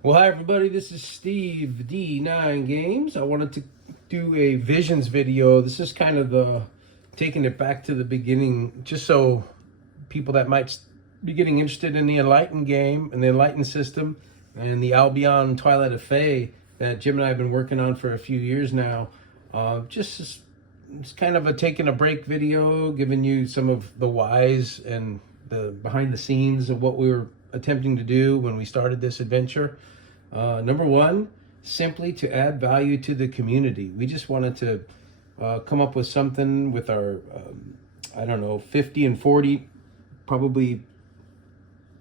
Well, hi everybody, this is Steve D9 Games. I wanted to do a visions video. This is kind of the taking it back to the beginning, just so people that might be getting interested in the Enlightened game and the Enlightened system and the Albion Twilight of Fae that Jim and I have been working on for a few years now. It's kind of a taking a break video, giving you some of the whys and the behind the scenes of what we were attempting to do when we started this adventure. Number one, simply to add value to the community. We just wanted to come up with something with our, I don't know, 50 and 40, probably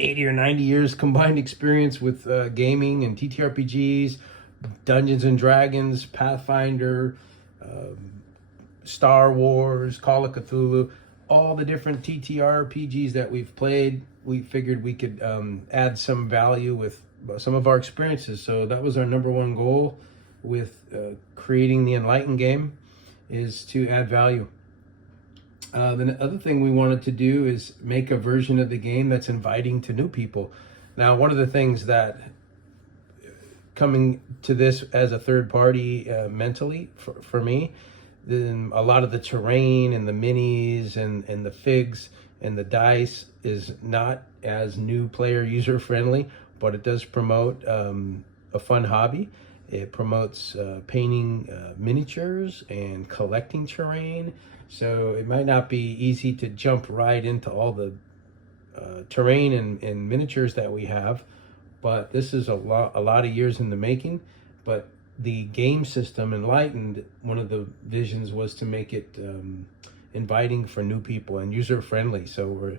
80 or 90 years combined experience with gaming and TTRPGs, Dungeons and Dragons, Pathfinder, Star Wars, Call of Cthulhu, all the different TTRPGs that we've played. We figured we could add some value with some of our experiences. So that was our number one goal with creating the Enlightened game, is to add value. The other thing we wanted to do is make a version of the game that's inviting to new people. Now, one of the things that coming to this as a third party mentally for me, then a lot of the terrain and the minis and the figs and the dice is not as new player user friendly, but it does promote a fun hobby. It promotes painting miniatures and collecting terrain. So it might not be easy to jump right into all the terrain and miniatures that we have, but this is a lot of years in the making. But the game system, Enlightened, one of the visions was to make it inviting for new people and user friendly. So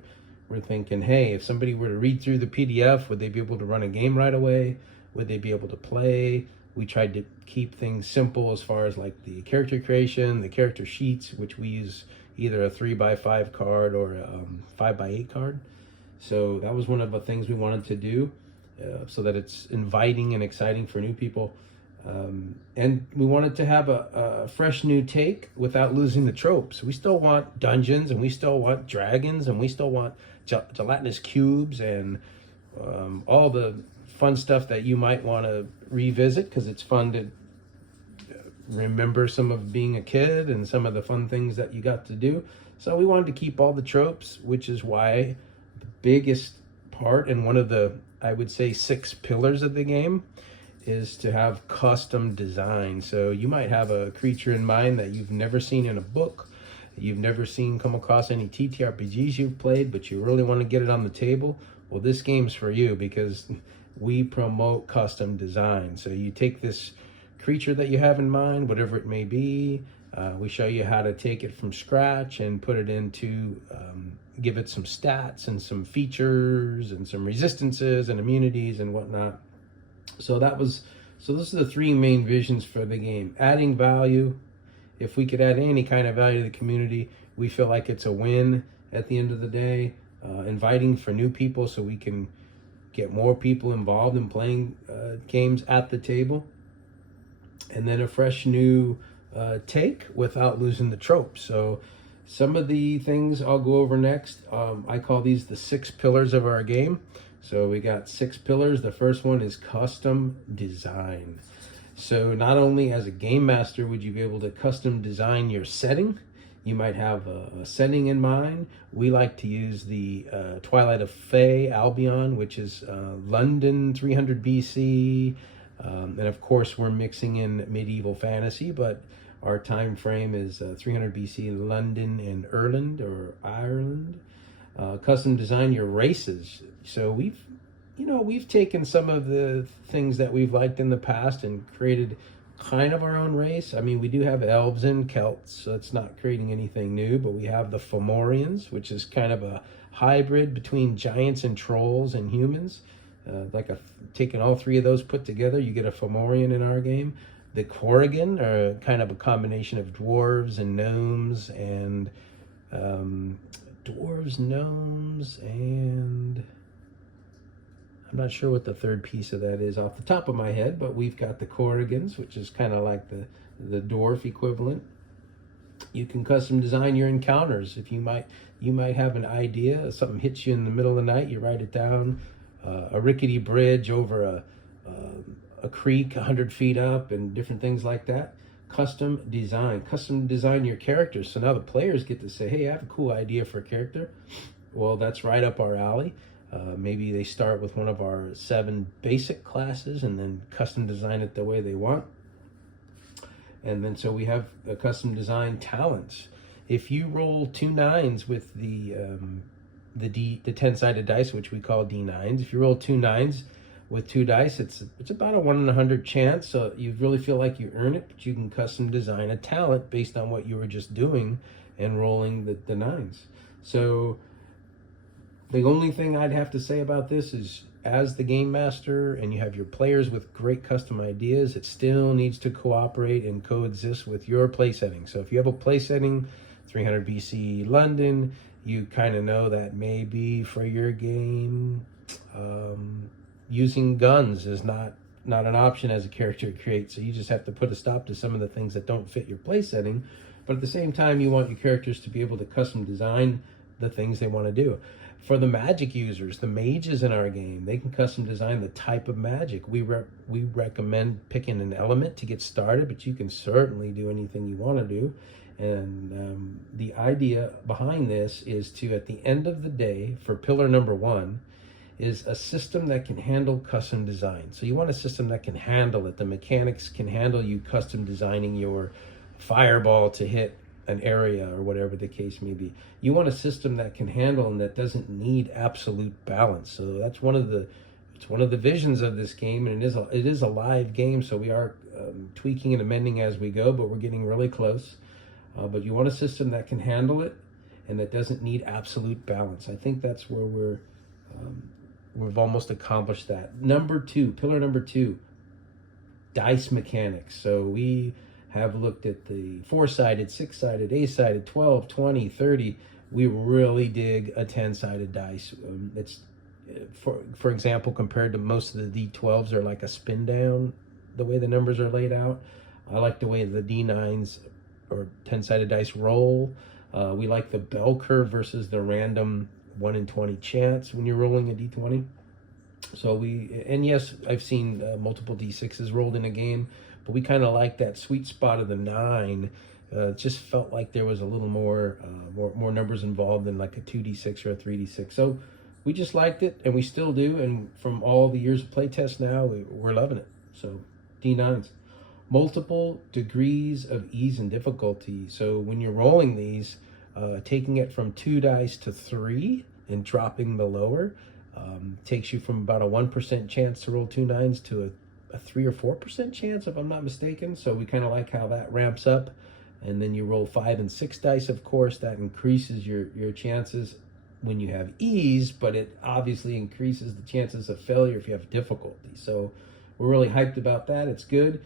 we're thinking, hey, if somebody were to read through the PDF, would they be able to run a game right away? Would they be able to play? We tried to keep things simple as far as like the character creation, the character sheets, which we use either a 3x5 card or a 5x8 card. So that was one of the things we wanted to do, so that it's inviting and exciting for new people. And we wanted to have a fresh new take without losing the tropes. We still want dungeons, and we still want dragons, and we still want gelatinous cubes and all the fun stuff that you might want to revisit, because it's fun to remember some of being a kid and some of the fun things that you got to do. So we wanted to keep all the tropes, which is why the biggest part and one of the, I would say, 6 pillars of the game is to have custom design. So you might have a creature in mind that you've never seen in a book, you've never seen come across any TTRPGs you've played, but you really want to get it on the table. Well, this game's for you, because we promote custom design. So you take this creature that you have in mind, whatever it may be, we show you how to take it from scratch and put it into, give it some stats and some features and some resistances and immunities and whatnot. So those are the 3 main visions for the game. Adding value. If we could add any kind of value to the community, we feel like it's a win at the end of the day. Inviting for new people so we can get more people involved in playing games at the table. And then a fresh new take without losing the tropes. So some of the things I'll go over next, I call these the 6 pillars of our game. So we got 6 pillars. The first one is custom design. So not only as a game master would you be able to custom design your setting, you might have a setting in mind. We like to use the Twilight of Fae Albion, which is London 300 BC. And of course we're mixing in medieval fantasy, but our time frame is 300 BC London and Ireland. Custom design your races. So we've taken some of the things that we've liked in the past and created kind of our own race. I mean, we do have elves and Celts, so it's not creating anything new, but we have the Fomorians, which is kind of a hybrid between giants and trolls and humans. Taking all 3 of those put together, you get a Fomorian in our game. The Corrigan are kind of a combination of dwarves and gnomes and I'm not sure what the third piece of that is off the top of my head, but we've got the Corrigans, which is kind of like the dwarf equivalent. You can custom design your encounters. If you might have an idea, something hits you in the middle of the night, you write it down. A rickety bridge over a creek 100 feet up and different things like that. Custom design your characters. So now the players get to say, hey, I have a cool idea for a character. Well, that's right up our alley. Maybe they start with one of our 7 basic classes and then custom design it the way they want. And then so we have a custom design talents. If you roll 2 9s with the 10-sided dice, which we call D9s, if you roll 2 9s with 2 dice, it's about a 1 in 100 chance. So you really feel like you earn it, but you can custom design a talent based on what you were just doing and rolling the 9s. So the only thing I'd have to say about this is, as the game master and you have your players with great custom ideas, it still needs to cooperate and coexist with your play setting. So if you have a play setting, 300 BC London, you kind of know that maybe for your game, using guns is not an option as a character to create. So you just have to put a stop to some of the things that don't fit your play setting. But at the same time, you want your characters to be able to custom design the things they want to do. For the magic users, the mages in our game, they can custom design the type of magic. We recommend picking an element to get started, but you can certainly do anything you want to do. And the idea behind this is to, at the end of the day, for pillar number 1, is a system that can handle custom design. So you want a system that can handle it. The mechanics can handle you custom designing your fireball to hit an area or whatever the case may be. You want a system that can handle and that doesn't need absolute balance. So that's one of the visions of this game, and it is a live game, so we are tweaking and amending as we go, but we're getting really close. But you want a system that can handle it and that doesn't need absolute balance. I think that's where we've almost accomplished that. Pillar number 2, dice mechanics. So we have looked at the 4-sided, 6-sided, 8-sided, 12, 20, 30. We really dig a 10-sided dice. It's for example, compared to most of the D12s are like a spin down, the way the numbers are laid out. I like the way the D9s or 10-sided dice roll. We like the bell curve versus the random 1 in 20 chance when you're rolling a D20. So yes, I've seen multiple D6s rolled in a game, but we kind of like that sweet spot of the 9. It just felt like there was a little more numbers involved than like a 2D6 or a 3D6. So we just liked it, and we still do. And from all the years of playtest now, we're loving it. So D9s. Multiple degrees of ease and difficulty. So when you're rolling these, taking it from 2 dice to 3 and dropping the lower takes you from about a 1% chance to roll 2 9s to a 3 or 4% chance, if I'm not mistaken. So we kind of like how that ramps up. And then you roll 5 and 6 dice, of course. That increases your chances when you have ease, but it obviously increases the chances of failure if you have difficulty. So we're really hyped about that. It's good.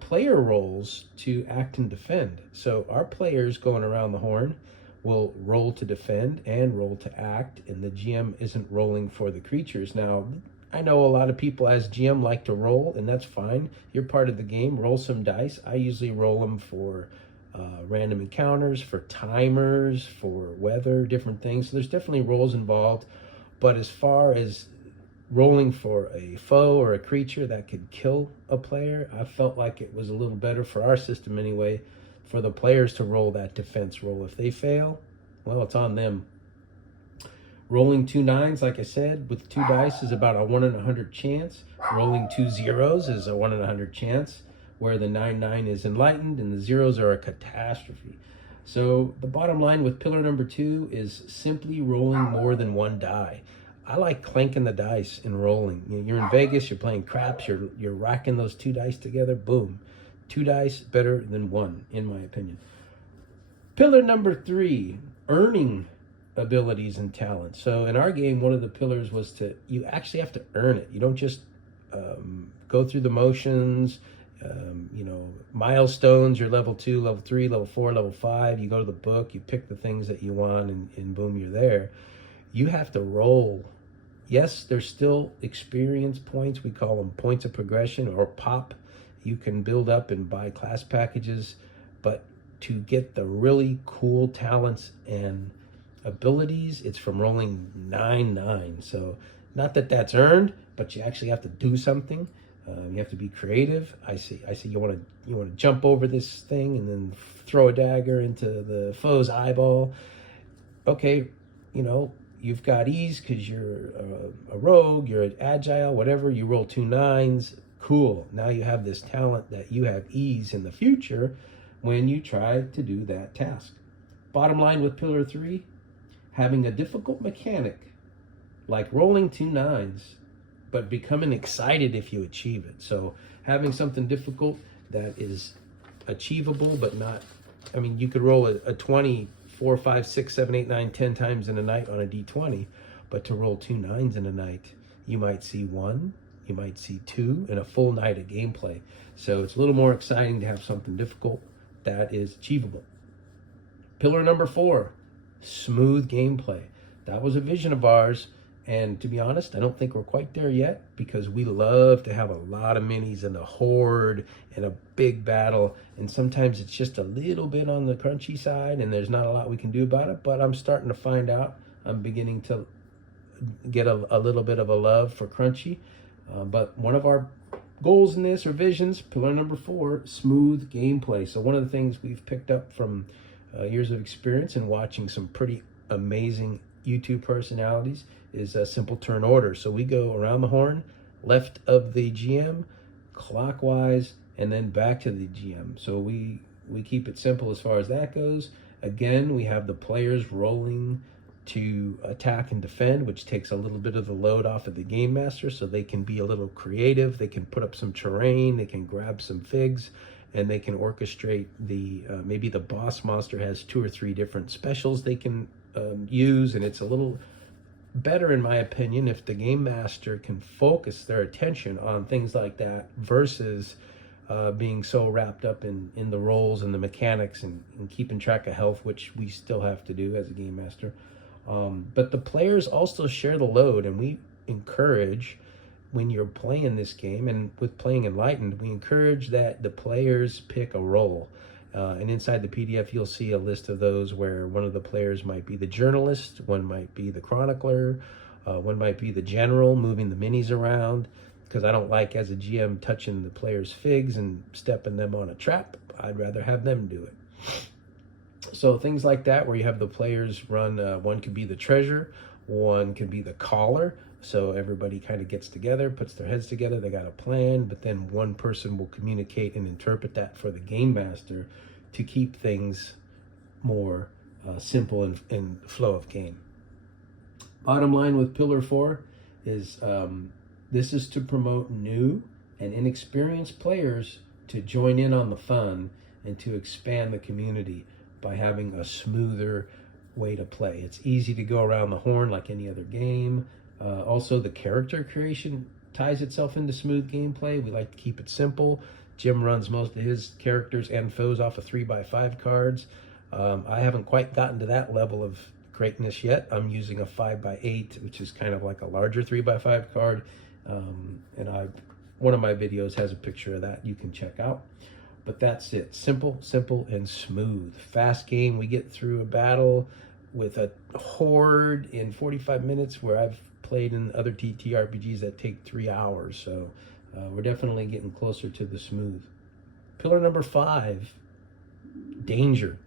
Player rolls to act and defend. So our players going around the horn will roll to defend and roll to act, and the GM isn't rolling for the creatures. Now, I know a lot of people as GM like to roll, and that's fine. You're part of the game. Roll some dice. I usually roll them for random encounters, for timers, for weather, different things. So there's definitely rolls involved. But as far as rolling for a foe or a creature that could kill a player, I felt like it was a little better for our system anyway, for the players to roll that defense roll. If they fail, well, it's on them. Rolling 2 9s, like I said, with 2 dice is about a 1 in 100 chance. Rolling 2 zeros is a 1 in 100 chance, where the 9 is enlightened and the zeros are a catastrophe. So the bottom line with pillar number 2 is simply rolling more than 1 die. I like clanking the dice and rolling. You're in Vegas, you're playing craps, you're racking those 2 dice together, boom. 2 dice better than 1, in my opinion. Pillar number 3, earning abilities and talents. So in our game, one of the pillars was you actually have to earn it. You don't just go through the motions, milestones. You're level 2, level 3, level 4, level 5. You go to the book, you pick the things that you want, and boom, you're there. You have to roll. Yes, there's still experience points. We call them points of progression, or POP. You can build up and buy class packages, but to get the really cool talents and abilities, it's from rolling 9 9. So not that that's earned, but you actually have to do something. You have to be creative. I see you want to jump over this thing and then throw a dagger into the foe's eyeball. Okay, you've got ease because you're a rogue, you're agile, whatever. You roll 2 9s. Cool. Now you have this talent that you have ease in the future when you try to do that task. Bottom line with Pillar 3, having a difficult mechanic like rolling 2 9s, but becoming excited if you achieve it. So having something difficult that is achievable, but not, you could roll a 20, 4, 5, 6, 7, 8, 9, 10 times in a night on a D20, but to roll 2 9s in a night, you might see 1, you might see 2 in a full night of gameplay. So it's a little more exciting to have something difficult that is achievable. Pillar number 4, smooth gameplay. That was a vision of ours. And to be honest, I don't think we're quite there yet, because we love to have a lot of minis and a horde and a big battle. And sometimes it's just a little bit on the crunchy side and there's not a lot we can do about it. But I'm starting to find out, I'm beginning to get a little bit of a love for crunchy. But one of our goals in this, or visions, pillar number 4, smooth gameplay. So one of the things we've picked up from years of experience and watching some pretty amazing YouTube personalities is a simple turn order. So we go around the horn, left of the GM, clockwise, and then back to the GM. So we keep it simple as far as that goes. Again, we have the players rolling to attack and defend, which takes a little bit of the load off of the game master, so they can be a little creative. They can put up some terrain, they can grab some figs, and they can orchestrate the maybe the boss monster has 2 or 3 different specials they can use, and it's a little better, in my opinion, if the game master can focus their attention on things like that versus being so wrapped up in the roles and the mechanics and keeping track of health, which we still have to do as a game master. But the players also share the load, and we encourage, when you're playing this game, and with playing Enlightened, we encourage that the players pick a role. And inside the PDF, you'll see a list of those where one of the players might be the journalist, one might be the chronicler, one might be the general, moving the minis around, because I don't like, as a GM, touching the players' figs and stepping them on a trap. I'd rather have them do it. So things like that, where you have the players run, one could be the treasure, one could be the caller. So everybody kind of gets together, puts their heads together, they got a plan, but then one person will communicate and interpret that for the game master to keep things more simple and flow of game. Bottom line with Pillar 4 is this is to promote new and inexperienced players to join in on the fun and to expand the community by having a smoother way to play. It's easy to go around the horn like any other game. Also, the character creation ties itself into smooth gameplay. We like to keep it simple. Jim runs most of his characters and foes off of 3x5 cards. I haven't quite gotten to that level of greatness yet. I'm using a 5x8, which is kind of like a larger 3x5 card. And one of my videos has a picture of that you can check out. But that's it. Simple, and smooth. Fast game. We get through a battle with a horde in 45 minutes, where I've played in other TTRPGs that take 3 hours. So we're definitely getting closer to the smooth. Pillar number 5, danger.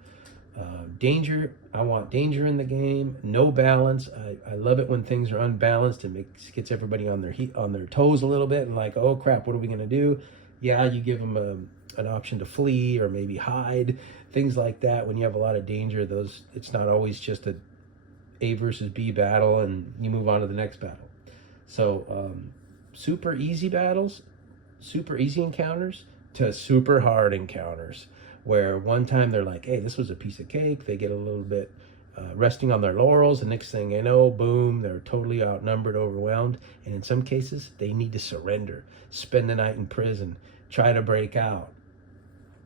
Danger. I want danger in the game. No balance. I love it when things are unbalanced. It gets everybody on their toes a little bit, and like, oh crap, what are we gonna do? Yeah, you give them an option to flee or maybe hide, things like that. When you have a lot of danger, it's not always just A versus B battle and you move on to the next battle. So super easy battles, super easy encounters, to super hard encounters, where one time they're like, hey, this was a piece of cake. They get a little bit resting on their laurels, and next thing you know, boom, they're totally outnumbered, overwhelmed, and in some cases they need to surrender, spend the night in prison, try to break out.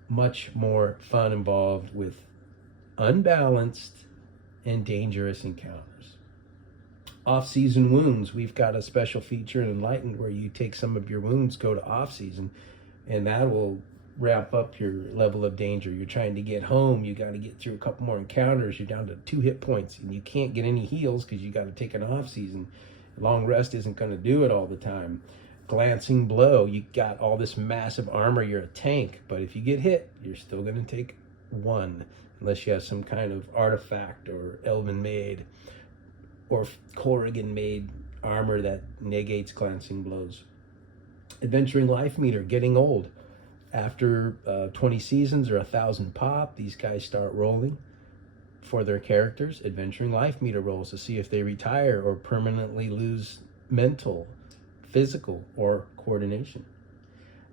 Much more fun involved with unbalanced and dangerous encounters. Off-season wounds. We've got a special feature in Enlightened where you take some of your wounds, go to off-season, and that will wrap up your level of danger. You're trying to get home, you got to get through a couple more encounters, you're down to 2 hit points, and you can't get any heals because you got to take an off-season. Long rest isn't going to do it all the time. glancing blow. You got all this massive armor, you're a tank, but if you get hit, you're still going to take 1, unless you have some kind of artifact or elven made or Corrigan made armor that negates glancing blows. Adventuring life meter, getting old. After 20 seasons or 1,000 pop, these guys start rolling for their characters. Adventuring life meter rolls to see if they retire or permanently lose mental, physical, or coordination.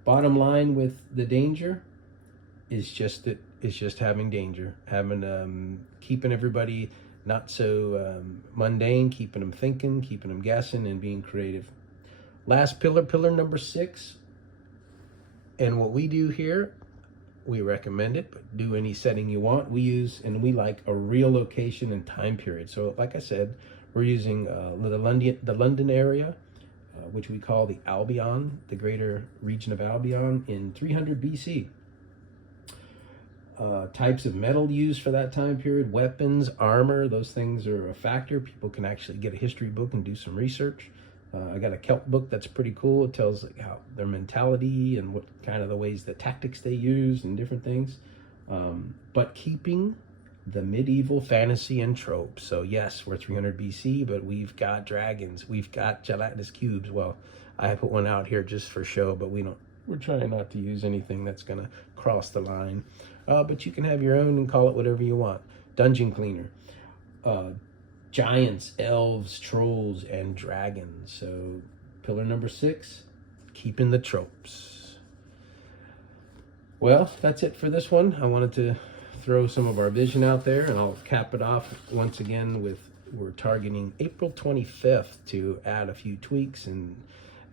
Bottom line with the danger is just that it's just having danger, having keeping everybody not so mundane, keeping them thinking, keeping them guessing, and being creative. Last pillar number 6. And what we do here, we recommend it, but do any setting you want. We use, and we like a real location and time period. So like I said, we're using the London area, which we call the Albion, the greater region of Albion, in 300 BC. Types of metal used for that time period, weapons, armor, those things are a factor. People can actually get a history book and do some research. I got a Celt book that's pretty cool. It tells like how their mentality and what kind of the ways, the tactics they use and different things. But keeping the medieval fantasy and tropes. So yes, we're 300 BC, but we've got dragons. We've got gelatinous cubes. Well, I put one out here just for show, but we're trying not to use anything that's going to cross the line. But you can have your own and call it whatever you want. Dungeon cleaner. Giants, elves, trolls, and dragons. So pillar number 6, keeping the tropes. Well, that's it for this one. I wanted to throw some of our vision out there, and I'll cap it off once again with, we're targeting April 25th to add a few tweaks and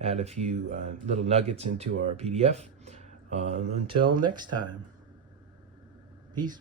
add a few little nuggets into our PDF. Until next time, peace.